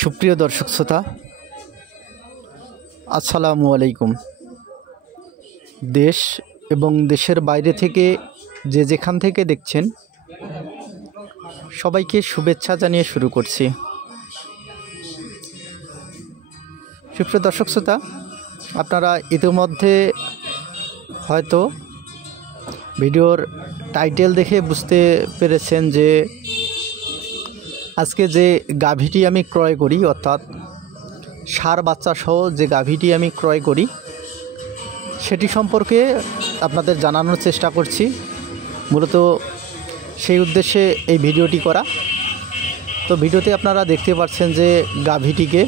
সুপ্রিয় দর্শক শ্রোতা, আসসালামু আলাইকুম। দেশ এবং দেশের বাইরে থেকে যে যেখান থেকে দেখছেন সবাইকে শুভেচ্ছা জানিয়ে শুরু করছি। সুপ্রিয় দর্শক শ্রোতা, আপনারা ইতিমধ্যে হয়তো ভিডিওর টাইটেল দেখে বুঝতে পেরেছেন যে আজকে যে গাভীটি আমি ক্রয় করি, অর্থাৎ ষাঁড় বাচ্চা সহ যে গাভীটি আমি ক্রয় করি সেটি সম্পর্কে আপনাদের জানানোর চেষ্টা করছি। মূলত সেই উদ্দেশ্যে এই ভিডিওটি করা। তো ভিডিওতে আপনারা দেখতে পাচ্ছেন যে গাভীটিকে,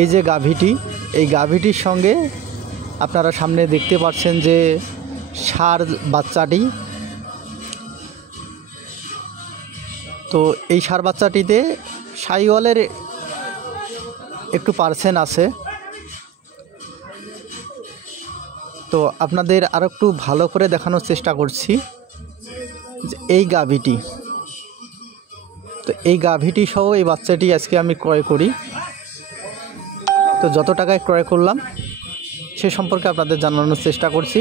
এই যে গাভীটি, এই গাভীটির সঙ্গে আপনারা সামনে দেখতে পাচ্ছেন যে ষাঁড় বাচ্চাটি। তো এই ষাঁড় বাচ্চাটিতে শাহিওয়ালের একটু পার্সেন্ট আছে। তো আপনাদের আরও একটু ভালো করে দেখানোর চেষ্টা করছি যে এই গাভীটি, তো এই গাভীটি সহ এই বাচ্চাটি আজকে আমি ক্রয় করি। তো যত টাকায় ক্রয় করলাম সে সম্পর্কে আপনাদের জানানোর চেষ্টা করছি।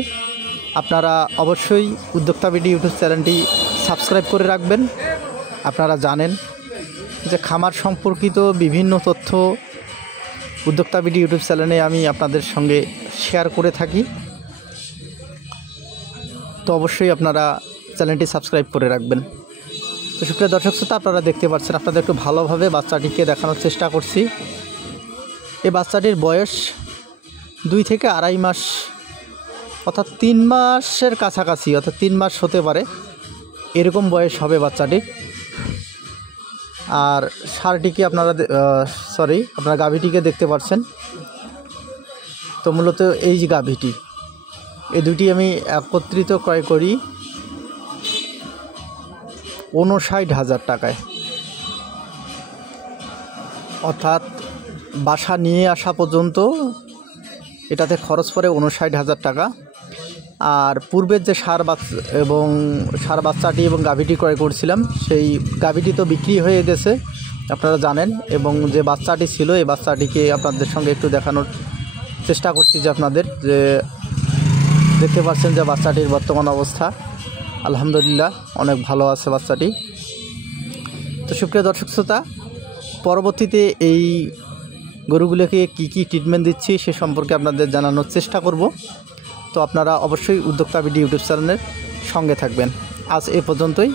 আপনারা অবশ্যই উদ্যোক্তা বিডি ইউটিউব চ্যানেলটি সাবস্ক্রাইব করে রাখবেন। আপনারা জানেন যে খামার সম্পর্কিত বিভিন্ন তথ্য উদ্যোক্তা বিডি ইউটিউব চ্যানেলে আমি আপনাদের সঙ্গে শেয়ার করে থাকি। তো অবশ্যই আপনারা চ্যানেলটি সাবস্ক্রাইব করে রাখবেন। তো সুপ্রিয় দর্শক শ্রোতা, আপনারা দেখতে পাচ্ছেন, আপনাদের একটু ভালোভাবে বাচ্চাটিকে দেখানোর চেষ্টা করছি। এই বাচ্চাটির বয়স 2 থেকে আড়াই মাস, অর্থাৎ 3 মাসের কাছাকাছি, অর্থাৎ 3 মাস হতে পারে, এরকম বয়স হবে বাচ্চাটির। আর ষাঁড়টিকে আপনারা গাভীটিকে দেখতে পাচ্ছেন। তো মূলত এই যে গাভীটি, এই দুটি আমি একত্রিত ক্রয় করি 59,000 টাকায়, অর্থাৎ বাসা নিয়ে আসা পর্যন্ত এটাতে খরচ পড়ে 59,000 টাকা। আর পূর্বের যে ষাঁড় বাচ্চাটি এবং গাভীটি ক্রয় করছিলাম, সেই গাভীটি তো বিক্রি হয়ে গেছে, আপনারা জানেন। এবং যে বাচ্চাটি ছিল, এই বাচ্চাটিকে আপনাদের সঙ্গে একটু দেখানোর চেষ্টা করছি যে আপনাদের যে দেখতে পাচ্ছেন যে বাচ্চাটির বর্তমান অবস্থা আলহামদুলিল্লাহ অনেক ভালো আছে বাচ্চাটি। তো সুপ্রিয় দর্শক শ্রোতা, পরবর্তীতে এই গরুগুলোকে কি কি ট্রিটমেন্ট দিচ্ছি সে সম্পর্কে আপনাদের জানানোর চেষ্টা করব। তো আপনারা অবশ্যই উদ্যোক্তা বিডি ইউটিউব চ্যানেলের সঙ্গে থাকবেন। আজ এ পর্যন্তই।